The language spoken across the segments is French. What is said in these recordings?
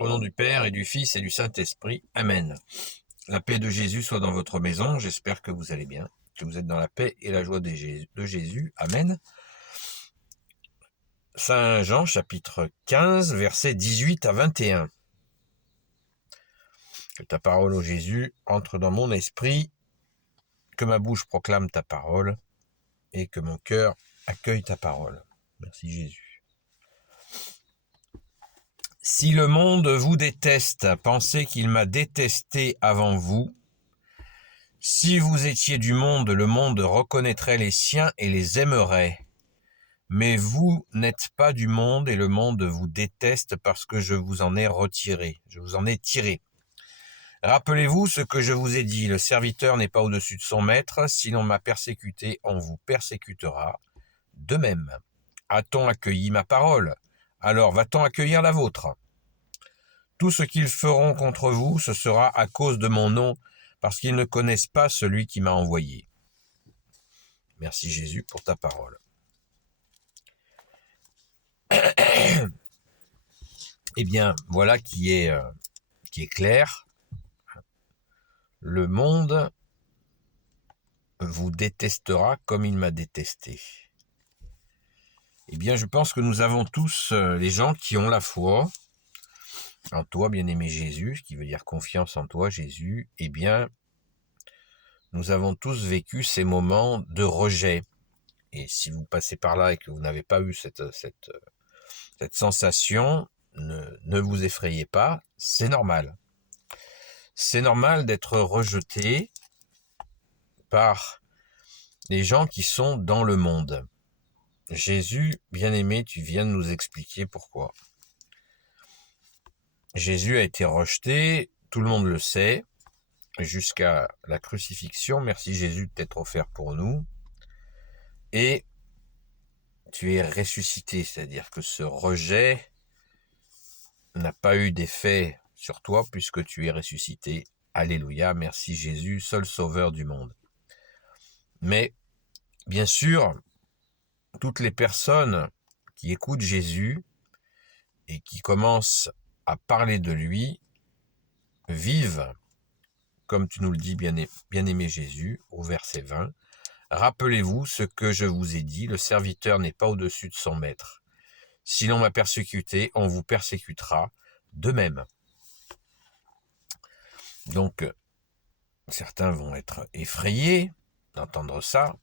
Au nom du Père et du Fils et du Saint-Esprit. Amen. La paix de Jésus soit dans votre maison. J'espère que vous allez bien, que vous êtes dans la paix et la joie de Jésus. Amen. Saint Jean, chapitre 15, versets 18 à 21. Que ta parole, ô Jésus, entre dans mon esprit, que ma bouche proclame ta parole et que mon cœur accueille ta parole. Merci Jésus. Si le monde vous déteste, pensez qu'il m'a détesté avant vous. Si vous étiez du monde, le monde reconnaîtrait les siens et les aimerait. Mais vous n'êtes pas du monde et le monde vous déteste parce que je vous en ai retiré. Je vous en ai tiré. Rappelez-vous ce que je vous ai dit. Le serviteur n'est pas au-dessus de son maître. Si l'on m'a persécuté, on vous persécutera. De même, a-t-on accueilli ma parole? Alors va-t-on accueillir la vôtre? Tout ce qu'ils feront contre vous, ce sera à cause de mon nom, parce qu'ils ne connaissent pas celui qui m'a envoyé. Merci Jésus pour ta parole. Eh bien, voilà qui est clair. Le monde vous détestera comme il m'a détesté. Eh bien, je pense que nous avons tous, les gens qui ont la foi en toi, bien-aimé Jésus, ce qui veut dire confiance en toi, Jésus, eh bien, nous avons tous vécu ces moments de rejet. Et si vous passez par là et que vous n'avez pas eu cette sensation, ne vous effrayez pas, c'est normal. C'est normal d'être rejeté par les gens qui sont dans le monde. Jésus, bien-aimé, tu viens de nous expliquer pourquoi. Jésus a été rejeté, tout le monde le sait, jusqu'à la crucifixion. Merci Jésus de t'être offert pour nous. Et tu es ressuscité, c'est-à-dire que ce rejet n'a pas eu d'effet sur toi puisque tu es ressuscité. Alléluia, merci Jésus, seul sauveur du monde. Mais, bien sûr, toutes les personnes qui écoutent Jésus et qui commencent à parler de lui vivent, comme tu nous le dis, bien-aimé Jésus, au verset 20, « Rappelez-vous ce que je vous ai dit, le serviteur n'est pas au-dessus de son maître. Si l'on m'a persécuté, on vous persécutera de même. » Donc, certains vont être effrayés d'entendre ça.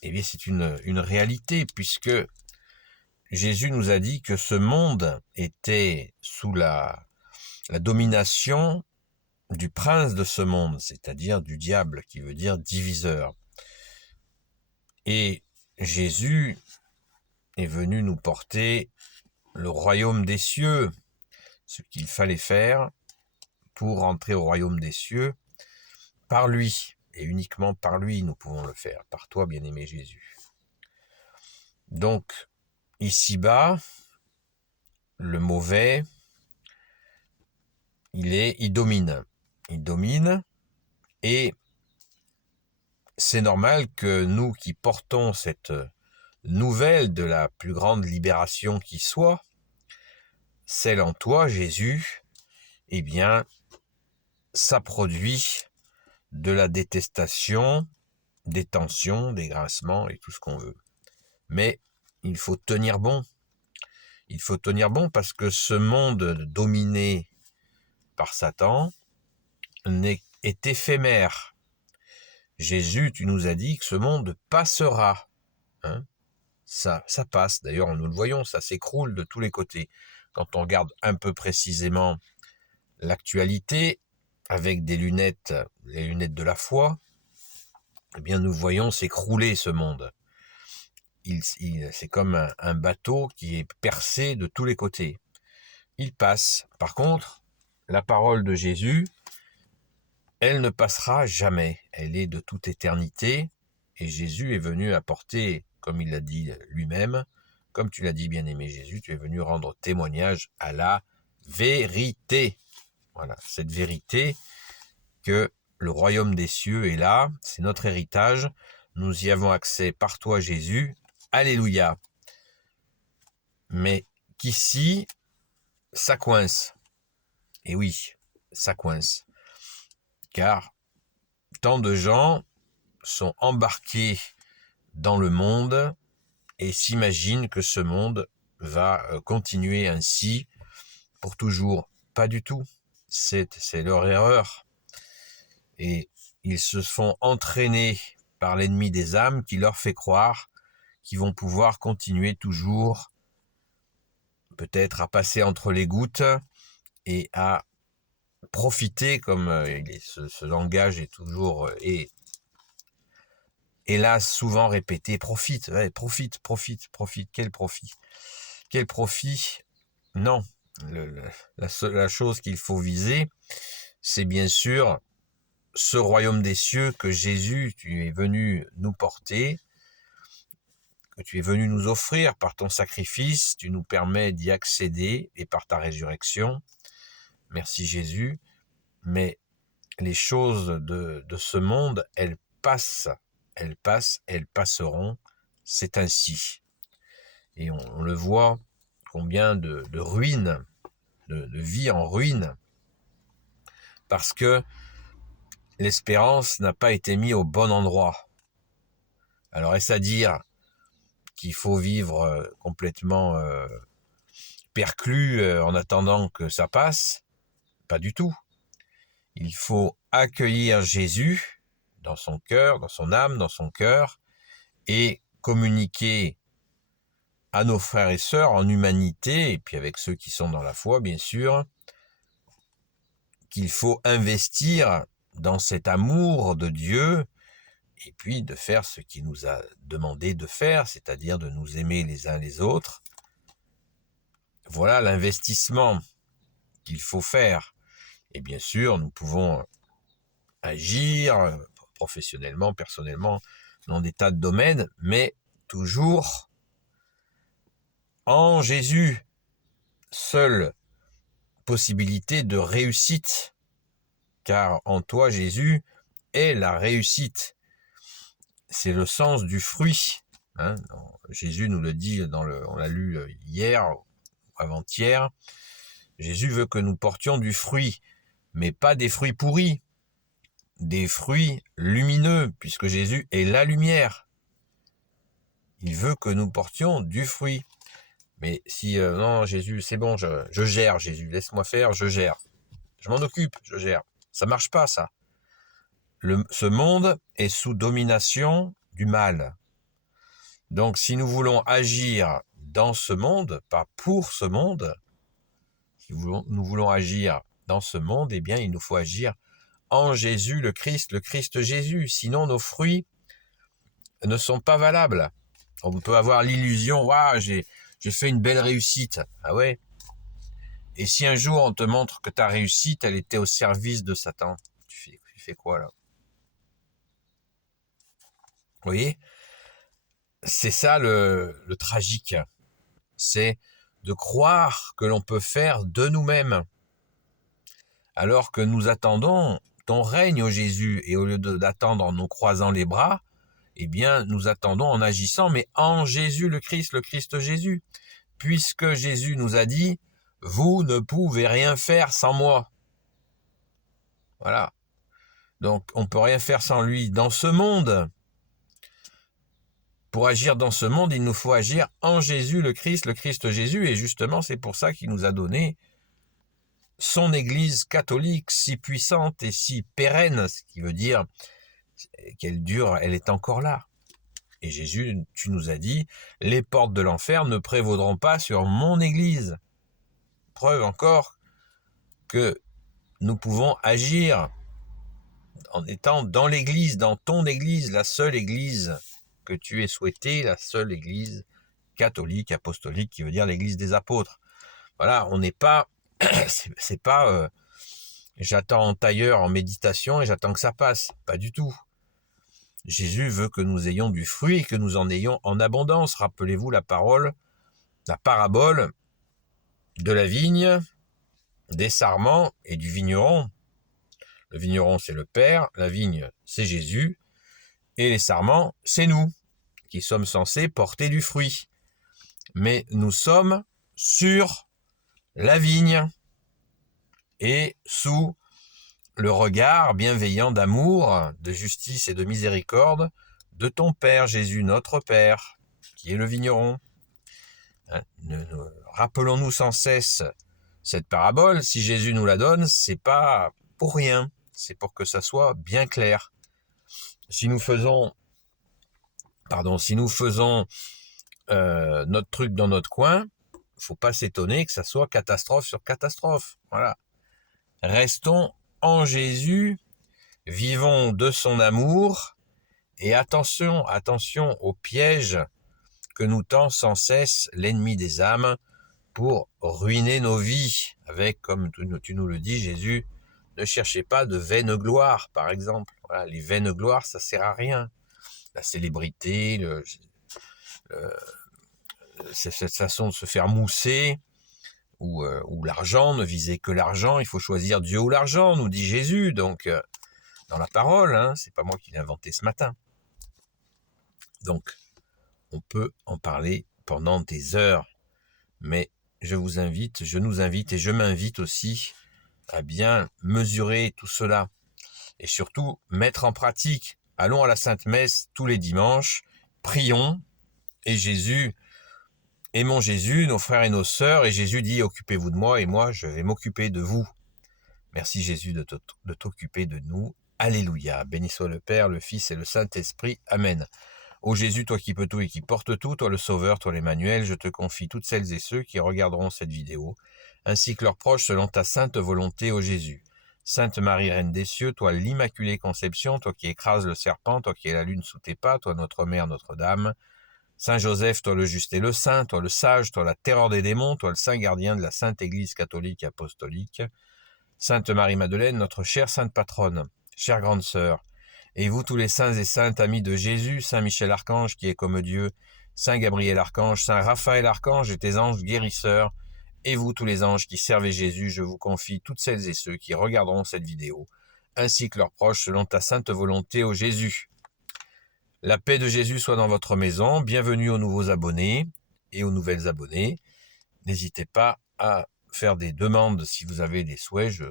Eh bien, c'est une réalité, puisque Jésus nous a dit que ce monde était sous la domination du prince de ce monde, c'est-à-dire du diable, qui veut dire diviseur. Et Jésus est venu nous porter le royaume des cieux, ce qu'il fallait faire pour entrer au royaume des cieux par lui, et uniquement par lui nous pouvons le faire, par toi, bien-aimé Jésus. Donc, ici-bas, le mauvais, il domine. Il domine, et c'est normal que nous qui portons cette nouvelle de la plus grande libération qui soit, celle en toi, Jésus, eh bien, ça produit de la détestation, des tensions, des grincements et tout ce qu'on veut. Mais il faut tenir bon. Il faut tenir bon parce que ce monde dominé par Satan est éphémère. Jésus, tu nous as dit que ce monde passera. Hein? Ça passe. D'ailleurs, nous le voyons, ça s'écroule de tous les côtés. Quand on regarde un peu précisément l'actualité, avec des lunettes, les lunettes de la foi, eh bien, nous voyons s'écrouler ce monde. C'est comme un bateau qui est percé de tous les côtés. Il passe. Par contre, la parole de Jésus, elle ne passera jamais. Elle est de toute éternité. Et Jésus est venu apporter, comme il l'a dit lui-même, comme tu l'as dit, bien-aimé Jésus, tu es venu rendre témoignage à la vérité. Voilà, cette vérité que le royaume des cieux est là, c'est notre héritage. Nous y avons accès par toi, Jésus. Alléluia. Mais qu'ici, ça coince. Et oui, ça coince. Car tant de gens sont embarqués dans le monde et s'imaginent que ce monde va continuer ainsi pour toujours. Pas du tout. C'est leur erreur. Et ils se font entraîner par l'ennemi des âmes qui leur fait croire qu'ils vont pouvoir continuer toujours, peut-être à passer entre les gouttes et à profiter, comme ce langage est toujours, hélas souvent répété, profite, ouais, profite, quel profit? Quel profit? Non, la chose qu'il faut viser, c'est bien sûr ce royaume des cieux que Jésus, tu es venu nous porter, que tu es venu nous offrir par ton sacrifice, tu nous permets d'y accéder et par ta résurrection. Merci Jésus, mais les choses de ce monde, elles passent, elles passeront, c'est ainsi. Et on le voit, combien de ruines, de vie en ruine, parce que l'espérance n'a pas été mise au bon endroit. Alors est-ce à dire qu'il faut vivre complètement perclus en attendant que ça passe? Pas du tout. Il faut accueillir Jésus dans son cœur, dans son âme, dans son cœur, et communiquer à nos frères et sœurs en humanité, et puis avec ceux qui sont dans la foi, bien sûr, qu'il faut investir dans cet amour de Dieu, et puis de faire ce qu'il nous a demandé de faire, c'est-à-dire de nous aimer les uns les autres. Voilà l'investissement qu'il faut faire. Et bien sûr, nous pouvons agir professionnellement, personnellement, dans des tas de domaines, mais toujours en Jésus. Seule possibilité de réussite, car en toi, Jésus, est la réussite. C'est le sens du fruit. Hein. Jésus nous le dit, on l'a lu hier, avant-hier. Jésus veut que nous portions du fruit, mais pas des fruits pourris, des fruits lumineux, puisque Jésus est la lumière. Il veut que nous portions du fruit. Mais si, non, Jésus, c'est bon, je gère, Jésus, laisse-moi faire, je gère. Je m'en occupe, je gère. Ça marche pas, ça. Ce monde est sous domination du mal. Donc, si nous voulons agir dans ce monde, pas pour ce monde, si nous voulons agir dans ce monde, eh bien, il nous faut agir en Jésus, le Christ Jésus. Sinon, nos fruits ne sont pas valables. On peut avoir l'illusion, waouh, j'ai fait une belle réussite. Ah ouais? Et si un jour on te montre que ta réussite, elle était au service de Satan, tu fais quoi là? Vous voyez? C'est ça le tragique. C'est de croire que l'on peut faire de nous-mêmes. Alors que nous attendons ton règne, ô Jésus, et au lieu d'attendre en nous croisant les bras, eh bien, nous attendons en agissant, mais en Jésus le Christ Jésus. Puisque Jésus nous a dit, vous ne pouvez rien faire sans moi. Voilà. Donc, on ne peut rien faire sans lui dans ce monde. Pour agir dans ce monde, il nous faut agir en Jésus le Christ Jésus, et justement, c'est pour ça qu'il nous a donné son Église catholique si puissante et si pérenne, ce qui veut dire qu'elle dure, elle est encore là. Et Jésus, tu nous as dit, les portes de l'enfer ne prévaudront pas sur mon Église. Preuve encore que nous pouvons agir en étant dans l'Église, dans ton Église, la seule Église que tu aies souhaitée, la seule Église catholique, apostolique, qui veut dire l'Église des apôtres. Voilà, on n'est pas, c'est pas, j'attends en tailleur, en méditation et j'attends que ça passe. Pas du tout. Jésus veut que nous ayons du fruit et que nous en ayons en abondance. Rappelez-vous la parabole de la vigne, des sarments et du vigneron. Le vigneron, c'est le Père, la vigne, c'est Jésus, et les sarments, c'est nous, qui sommes censés porter du fruit. Mais nous sommes sur la vigne. et sous le regard bienveillant d'amour, de justice et de miséricorde de ton Père Jésus, notre Père, qui est le vigneron. Rappelons-nous sans cesse cette parabole. Si Jésus nous la donne, c'est pas pour rien, c'est pour que ça soit bien clair. Si nous faisons notre truc dans notre coin, faut pas s'étonner que ça soit catastrophe sur catastrophe. Voilà. Restons en Jésus, vivons de son amour, et attention au piège que nous tend sans cesse l'ennemi des âmes pour ruiner nos vies, avec, comme tu nous le dis, Jésus, ne cherchez pas de vaine gloire, par exemple. Voilà, les vaines gloires, ça sert à rien. La célébrité, cette façon de se faire mousser, ou l'argent, ne visez que l'argent, il faut choisir Dieu ou l'argent, nous dit Jésus, donc dans la parole, hein, c'est pas moi qui l'ai inventé ce matin. Donc, on peut en parler pendant des heures, mais je nous invite et je m'invite aussi à bien mesurer tout cela et surtout mettre en pratique. Allons à la Sainte Messe tous les dimanches, prions, et Jésus, aimons Jésus, nos frères et nos sœurs, et Jésus dit « Occupez-vous de moi et moi je vais m'occuper de vous ». Merci Jésus de t'occuper de nous. Alléluia. Béni soit le Père, le Fils et le Saint-Esprit. Amen. Ô Jésus, toi qui peux tout et qui portes tout, toi le Sauveur, toi l'Emmanuel, je te confie toutes celles et ceux qui regarderont cette vidéo, ainsi que leurs proches selon ta sainte volonté, ô Jésus. Sainte Marie, Reine des cieux, toi l'Immaculée Conception, toi qui écrases le serpent, toi qui es la lune sous tes pas, toi notre Mère, Notre-Dame. Saint Joseph, toi le juste et le saint, toi le sage, toi la terreur des démons, toi le saint gardien de la Sainte Église catholique et apostolique. Sainte Marie-Madeleine, notre chère sainte patronne, chère grande sœur, et vous tous les saints et saintes amis de Jésus, Saint Michel Archange qui est comme Dieu, Saint Gabriel Archange, Saint Raphaël Archange et tes anges guérisseurs, et vous tous les anges qui servez Jésus, je vous confie toutes celles et ceux qui regarderont cette vidéo, ainsi que leurs proches selon ta sainte volonté, ô Jésus. La paix de Jésus soit dans votre maison, bienvenue aux nouveaux abonnés et aux nouvelles abonnées. N'hésitez pas à faire des demandes si vous avez des souhaits.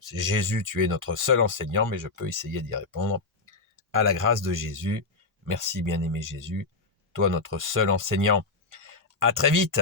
C'est Jésus, tu es notre seul enseignant, mais je peux essayer d'y répondre. À la grâce de Jésus, merci bien-aimé Jésus, toi notre seul enseignant. À très vite.